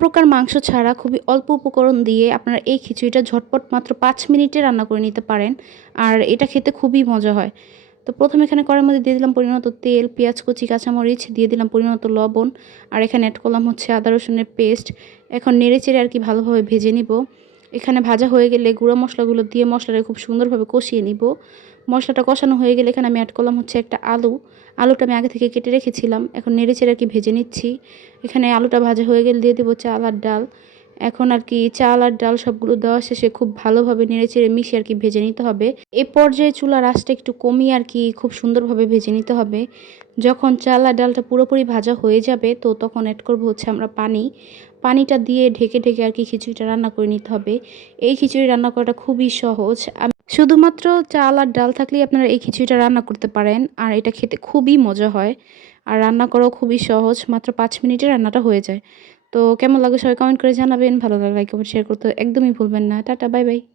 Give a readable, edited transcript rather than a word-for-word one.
প্রকার মাংস ছাড়া খুবই অল্প উপকরণ দিয়ে আপনারা এই খিচুড়িটা ঝটপট মাত্র ৫ মিনিটে রান্না করে নিতে পারেন। আর এটা খেতে খুবই মজা হয়। তো প্রথমে এখানে কড়াইয়ের মধ্যে দিয়ে দিলাম পরিমাণ মতো তেল, পেঁয়াজ কুচি, কাঁচামরিচ, দিয়ে দিলাম পরিমাণ মতো লবণ। আর এখানে এড করলাম হচ্ছে আদা রসুনের পেস্ট। এখন নেড়েচেড়ে আর কি ভালোভাবে ভেজে নিব। এখানে ভাজা হয়ে গেলে গুঁড়া মশলাগুলো দিয়ে মশলাটা খুব সুন্দরভাবে কষিয়ে নিব। মশলাটা কষানো হয়ে গেলে এখানে আমি অ্যাড করলাম হচ্ছে একটা আলু। আলুটা আমি আগে থেকে কেটে রেখেছিলাম। এখন নেড়েচেড়ে আর কি ভেজে নিচ্ছি। এখানে আলুটা ভাজা হয়ে গেলে দিয়ে দেবো চাল আর ডাল। এখন আর কি চাল আর ডাল সবগুলো দেওয়া শেষে খুব ভালোভাবে নেড়েচেড়ে মিশিয়ে আর কি ভেজে নিতে হবে। এ পর্যায়ে চুলার আঁচটা একটু কমিয়ে আর কি খুব সুন্দরভাবে ভেজে নিতে হবে। যখন চাল আর ডালটা পুরোপুরি ভাজা হয়ে যাবে তো তখন অ্যাড করবো হচ্ছে আমরা পানি। পানিটা দিয়ে ঢেকে ঢেকে আর কি খিচুড়িটা রান্না করে নিতে হবে। এই খিচুড়ি রান্না করাটা খুবই সহজ। শুধুমাত্র চাল আর ডাল থাকলেই আপনারা এই খিচুড়িটা রান্না করতে পারেন। আর এটা খেতে খুবই মজা হয়। আর রান্না করাও খুবই সহজ, মাত্র ৫ মিনিটে রান্নাটা হয়ে যায়। তো কেমন লাগে সবাই কমেন্ট করে জানাবেন। ভালো লাগলে লাইক কমেন্ট শেয়ার করতে একদমই ভুলবেন না। Tata, bye bye.